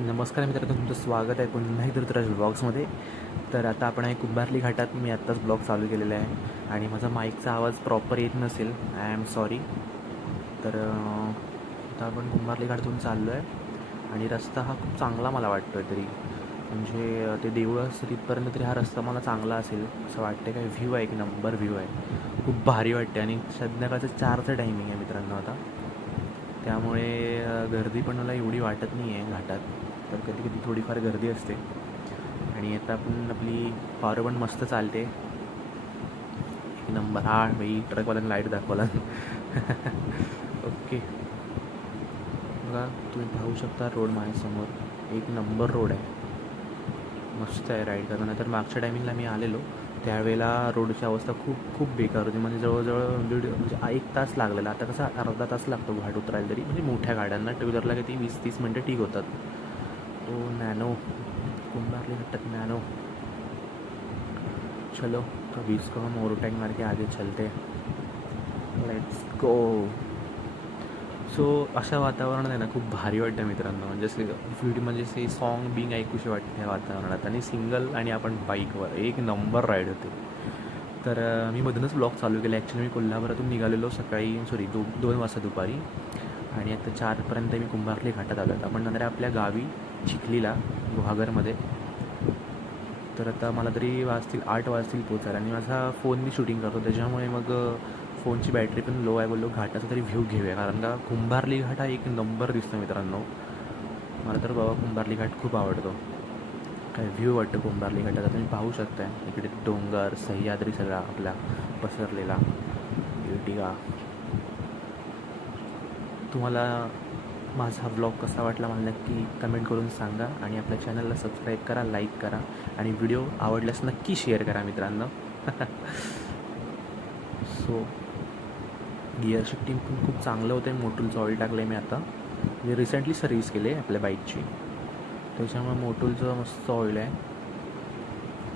नमस्कार मित्रांनो, तुमचं स्वागत आहे पुन्हा एकदा ऋतुराज ब्लॉग्समध्ये. तर आता आपण आहे कुंभारली घाटात. मी आत्ताच ब्लॉग चालू केलेला आहे आणि माझा माईकचा आवाज प्रॉपर येत नसेल, आय एम सॉरी. तर आता आपण कुंभारली घाटातून चाललो आहे आणि रस्ता हा खूप चांगला मला वाटतो आहे तरी. म्हणजे ते देऊळ असतं तिथपर्यंत तरी हा रस्ता मला चांगला असेल असं वाटते. काय व्ह्यू आहे, एक नंबर व्ह्यू आहे, खूप भारी वाटते. आणि संध्याकाळचं 4चं टायमिंग आहे मित्रांनो आता, त्यामुळे गर्दी पण मला एवढी वाटत नाही आहे घाटात. तर कधी कधी थोडीफार गर्दी असते. आणि आता आपण आपली कार पण मस्त चालते, एक नंबर. हा भाई ट्रकवाल्यानं लाईट दाखवला. ओके, बघा तुम्ही पाहू शकता रोड माझ्यासमोर, एक नंबर रोड आहे, मस्त आहे राईड करणं. तर मागच्या टायमिंगला मी आलेलो त्यावेळेला रोडची अवस्था खूप खूप बेकार होती. म्हणजे जवळजवळ म्हणजे 1 तास लागलेला. आता कसा अर्धा तास लागतो घाट उतरायला तरी, म्हणजे मोठ्या गाड्यांना. टू व्हीलरला किती 20-30 मिनटं ठीक होतात. तो नॅनो कुंभारली घाटात नॅनो. चलो तो 20 को हम ओवरटेक मार के आगे चलते, लेट्स गो. सो अशा वातावरणात आहे ना खूप भारी वाटतं मित्रांनो. म्हणजे असे व्हिडिओ म्हणजे असे सॉन्ग बिंग ऐकूशी वाटते ह्या वातावरणात. आणि सिंगल आणि आपण बाईकवर एक नंबर राईड होते. तर मी मधूनच ब्लॉग चालू केला. ॲक्च्युली मी कोल्हापुरातून निघालेलो सकाळी, सॉरी 2 वाजता दुपारी, आणि आता 4पर्यंत मी कुंभारली घाटात आलो. आपण नंतर आपल्या गावी चिखलीला गुहागरमध्ये. तर आता मला तरी 8 वाजतील पोचायला. आणि माझा फोन मी शूटिंग करतो त्याच्यामुळे मग फोनची बॅटरी पण लो आहे. बोललो घाटाचा तरी व्ह्यू घेऊया, कारण का कुंभारली घाट हा एक नंबर दिसतो मित्रांनो. मला तर बाबा कुंभारली घाट खूप आवडतो. काय व्ह्यू वाटतं कुंभारली घाटाचा, तुम्ही पाहू शकता. इकडे डोंगर, सह्याद्री सगळा आपला पसरलेला, इटिगा. तुम्हाला माझा ब्लॉग कसा वाटला मला नक्की कमेंट करून सांगा. आणि आपल्या चॅनलला सबस्क्राईब करा, लाईक करा, आणि व्हिडिओ आवडल्यास नक्की शेअर करा मित्रांनो. सो गिअर शिफ्टिंग पण खूप चांगलं होतं आहे. मोटूलचं ऑइल टाकलं आहे मी आता, म्हणजे रिसेंटली सर्व्हिस केली आहे आपल्या बाईकची, त्याच्यामुळे मोटूलचं मस्त ऑइल आहे.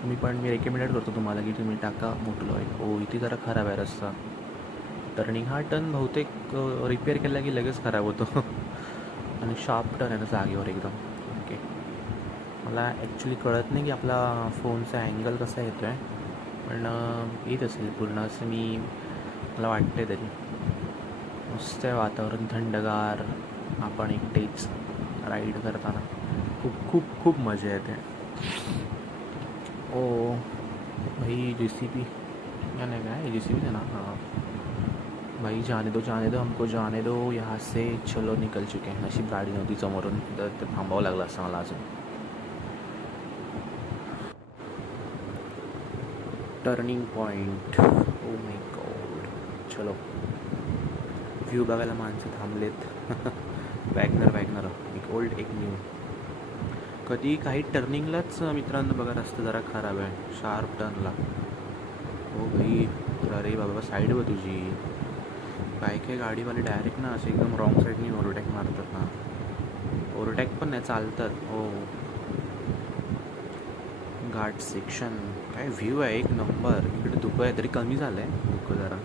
तुम्ही पण, मी रेकमेंडेड करतो तुम्हाला की तुम्ही टाका मोटूल ऑइल. हो, इथे जरा खराब आहे रस्ता. टर्निंग हा टर्न बहुतेक रिपेअर केला की लगेच खराब होतो. आणि शार्प टर्न आहे ना जागेवर एकदम. ओके, मला ॲक्च्युली कळत नाही की आपला फोनचा अँगल कसा येतो आहे, पण येत असेल पूर्ण असं मी मला वाटतं तरी. मस्त आहे वातावरण, थंडगार. आपण एकटेच राईड करताना खूप खूप खूप मजा येते. ओ भाई JCB, या नाही काय JCB है ना. हाँ भाई, जाने दो हमको, जाने दो यहाँ से, चलो निकल चुके हैं. नशीब गाडी नव्हती समोरून, तर ते थांबावं लागलं असं मला अजून. Turning point, oh my God. चलो, व्ह्यू बघायला माणसं थांबलेत. वॅगनर एक ओल्ड एक न्यू. कधी काही टर्निंगलाच मित्रांनो बघा रस्ता जरा खराब आहे, शार्प टर्नला. हो भाई, अरे बाबा साईड व तुझी. काय गाडीवाले डायरेक्ट ना असे एकदम रॉंग साईडनी ओव्हरटेक मारतात ना. ओव्हरटेक पण नाही, चालतात. हो, घाट सेक्शन. काय व्ह्यू आहे, एक नंबर. इकडे धुकं आहे तरी कमी झालं आहे धुकं जरा,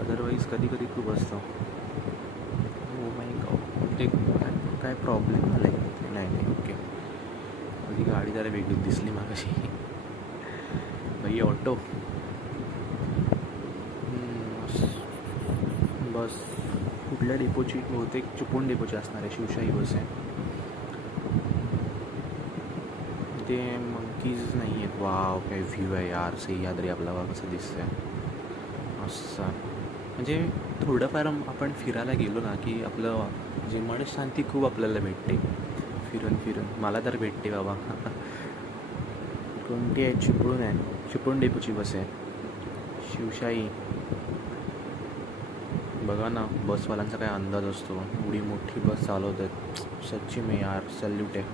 अदरवाईज कधी कधी खूप असतं. हो माय गॉड, ते काय प्रॉब्लेम आला आहे? नाही, ओके. कधी गाडी जरा वेगळीच दिसली मागाशी. भाई ऑटो. बस कुठल्या डेपोची? बहुतेक चिपळूण डेपोची असणार आहे, शिवशाही बस आहे. ते मंकीज नाही आहेत. वाव, काय व्ह्यू आहे यार, सह्याद्री आपला बघा कसं दिसतंय. असं म्हणजे थोडंफार आपण फिरायला गेलो ना की आपलं जे मन शांती खूप आपल्याला भेटते फिरून. मला तर भेटते बाबा. कोणती आहे? चिपळूण आहे, चिपळूण डेपोची बस आहे, शिवशाही. बघा ना बसवाल्यांचा काय अंदाज असतो, एवढी मोठी बस चालवतात. सच्ची में यार, सल्यूट आहे.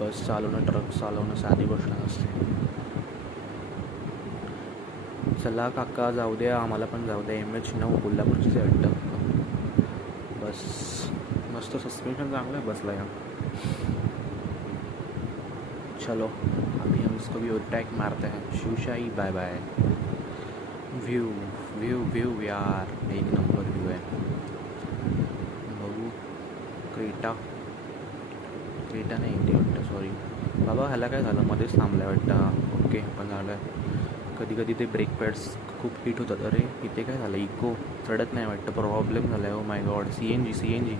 बस चालवणं, ट्रक चालवणं साधी गोष्ट नसते. चला काका, जाऊ द्या, आम्हाला पण जाऊ द्या. MH9 कोल्हापूरचीच आहे वाटतं बस. मस्त सस्पेन्शन चांगलं आहे बसला या. चलो अभी हम इसको भी ओवरटेक मारते हैं. Shivshahi bye bye. व्यू यार, एक नंबर व्यू आहे. बघू क्रेटा. क्रेटा नाही इंडी वाटतं, सॉरी बाबा. ह्याला काय झालं, मध्येच थांबलं वाटतं. ओके, पण झालं. कधी कधी ते ब्रेक पॅड्स खूप हिट होतात. अरे इथे काय झालं, इको चढत नाही वाटतं, प्रॉब्लेम झाला आहे. Oh my God. CNG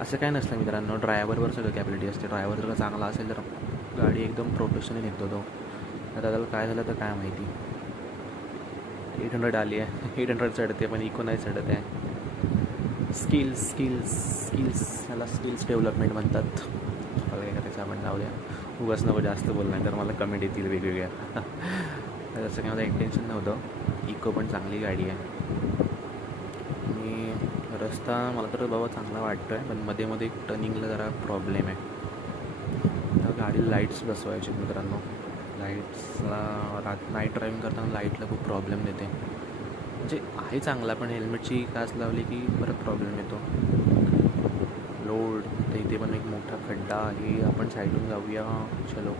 असं काय नसतं मित्रांनो, ड्रायव्हरवर सगळं कॅपॅबिलिटी असते. ड्रायव्हर जर चांगला असेल तर गाडी एकदम प्रोफेशनली नेतो तो. आता त्याला काय झालं तर काय माहिती. 800 आली आहे, 800 चढते पण इको नाही चढत आहे. स्किल्स याला स्किल्स डेव्हलपमेंट म्हणतात. मला काय करायचं आपण जाऊ द्या, उगाच नको जास्त बोलणार तर मला कमेंट येतील वेगवेगळ्या. जसं काय माझं इंटेन्शन नव्हतं. इको पण चांगली गाडी आहे आणि रस्ता मला तर बाबा चांगला वाटतो आहे, पण मध्ये मध्ये टर्निंगला जरा प्रॉब्लेम आहे. त्या गाडीला लाईट्स बसवायचे मित्रांनो. लाईट्सला नाईट ड्रायविंग करताना लाईटला खूप प्रॉब्लेम देते. म्हणजे आहे चांगला, पण हेल्मेटची काच लावली की परत प्रॉब्लेम येतो. लोड तर इथे पण एक मोठा खड्डा आहे, आपण साईडून जाऊया. चलो.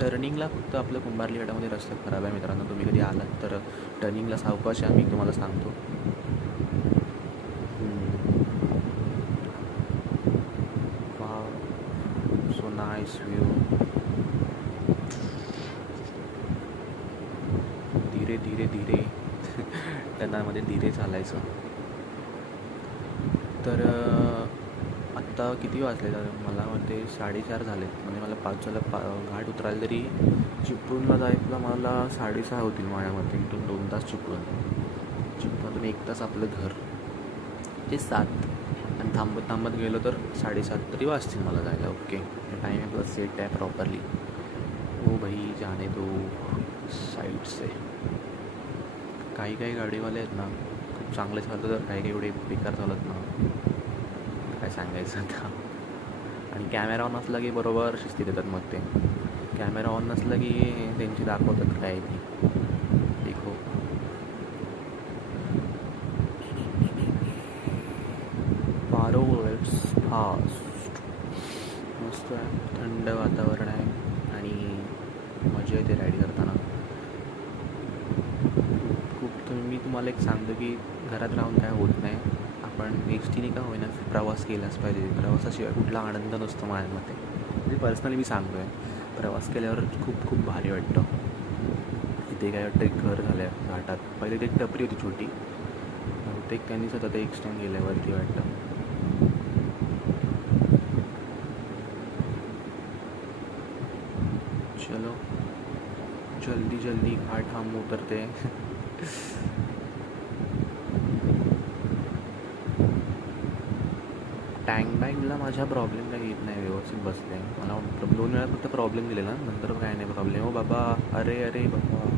टर्निंगला फक्त आपलं कुंभारली गडामध्ये रस्ता खराब आहे मित्रांनो. तुम्ही कधी आलात तर टर्निंगला सावकाश आहे, मी तुम्हाला सांगतो. So nice view. धीरे धीरे धीरे टनामध्ये धीरे चालायचं. तर आत्ता किती वाजले, तर मला म्हणते 4:30 झाले. म्हणजे मला 5 घाट उतरायला तरी चिपळूणला जायला मला 6:30 होतील माझ्यामध्ये. इथून 2 तास चिपळूणातून 1 तास आपलं घर, ते 7. आणि थांबत थांबत गेलो तर 7:30 तरी वाजतील मला जायला. ओके, टाईम आपला सेट आहे प्रॉपरली. ओ भाई जाने दो साईड से. काही गाडीवाले आहेत ना खूप चांगले चालतात, तर काही एवढे बेकार चालत ना, काय सांगायचं आता. आणि कॅमेरा ऑन असला की बरोबर शिस्ती देतात. मग ते कॅमेरा ऑन नसला की त्यांची दाखवतात काय ती. देखो इट्स फास्ट. मस्त आहे, थंड वातावरण आहे आणि मजा येते राईड करताना खूप. मी तुम्हाला एक सांगतो की घरात राहून काय होत नाही. आपण XTने का होईना प्रवास केलाच पाहिजे. प्रवासाशिवाय कुठला आनंद नसतो माझ्या मते. म्हणजे पर्सनली मी सांगतो आहे, प्रवास केल्यावर खूप खूप भारी वाटतं. तिथे काय वाटतं, एक घर झालं आहे घाटात. पहिले ते एक टपरी होती छोटी, बहुतेक त्यांनीच होतं ते एक्सटेंड केल्यावरती वाटतं. चलो जल्दी जल्दी घाट हम उतरते. टँक बॅगला माझ्या प्रॉब्लेम काही येत नाही, व्यवस्थित बसले. मला 2 वेळा फक्त प्रॉब्लेम दिलेला, नंतर काय नाही प्रॉब्लेम. हो बाबा, अरे बाबा,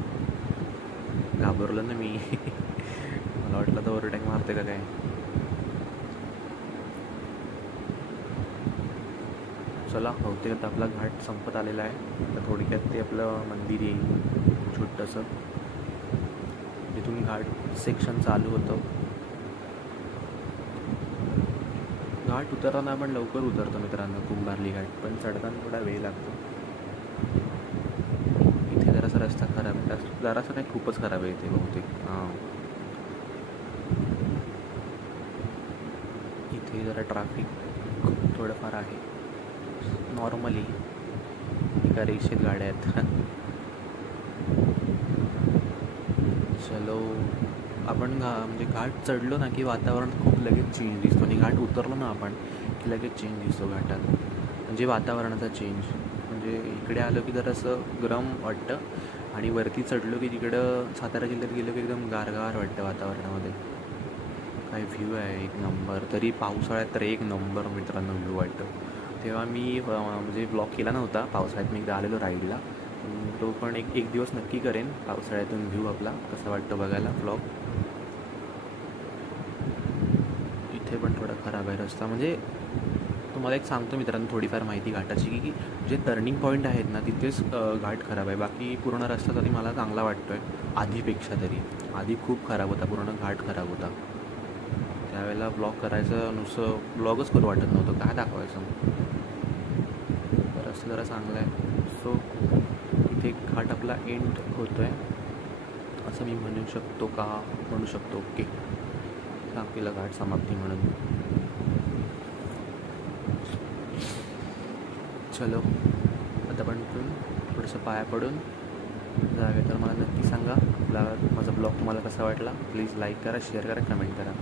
घाबरलं ना मी. मला वाटलं तर ओव्हरटेक मारते का काय. चला, बहुतेक आता आपला घाट संपत आलेला आहे. आता थोडक्यात ते आपलं मंदिर येईल छोटंसं, जिथून घाट सेक्शन चालू होतं. घाट उतरताना आपण लवकर उतरतो मित्रांनो कुंभारली घाट, पण चढताना थोडा वेळ लागतो. इथे जरासा रस्ता खराब आहे, जरासा नाही खूपच खराब आहे इथे बहुतेक. इथे जरा ट्रॅफिक थोडंफार आहे. नॉर्मली एका रेषेत गाड्या आहेत. चलो, आपण म्हणजे घाट चढलो ना की वातावरण खूप लगेच चेंज दिसतो, आणि घाट उतरलो ना आपण की लगेच चेंज दिसतो घाटात. म्हणजे वातावरणाचा चेंज. म्हणजे इकडे आलो की जरासं गरम वाटतं, आणि वरती चढलो की तिकडं सातारा जिल्ह्यात गेलो की एकदम गारगार वाटतं वातावरणामध्ये. काय व्ह्यू आहे एक नंबर. तरी पावसाळ्यात तर एक नंबर मित्रांनो व्ह्यू वाटतं. तेव्हा मी म्हणजे ब्लॉग केला नव्हता पावसाळ्यात, मी एकदा आलेलो राईडला. तो पण एक दिवस नक्की करेन, पावसाळ्यातून व्ह्यू आपला कसा वाटतो बघायला ब्लॉग. इथे पण थोडा खराब आहे रस्ता. म्हणजे तुम्हाला एक सांगतो मित्रांनो थोडीफार माहिती घाटाची, की जे टर्निंग पॉईंट आहेत ना तिथेच घाट खराब आहे. बाकी पूर्ण रस्ता तरी मला चांगला वाटतो आहे आधीपेक्षा. तरी आधी खूप खराब होता, पूर्ण घाट खराब होता. त्यावेळेला ब्लॉग करायचं, नुसतं ब्लॉगच करू वाटत नव्हतं, काय दाखवायचं. रस्ता जरा चांगला आहे. सो इथे घाट आपला एंड होतो आहे असं मी म्हणू शकतो. ओके, आपल्याला घाट समाप्ती म्हणून. चलो आता पण इथून थोडंसं पाया पडून जावे तर मला नक्की सांगा. माझा ब्लॉग तुम्हाला कसा वाटला प्लीज लाईक करा, शेअर करा, कमेंट करा.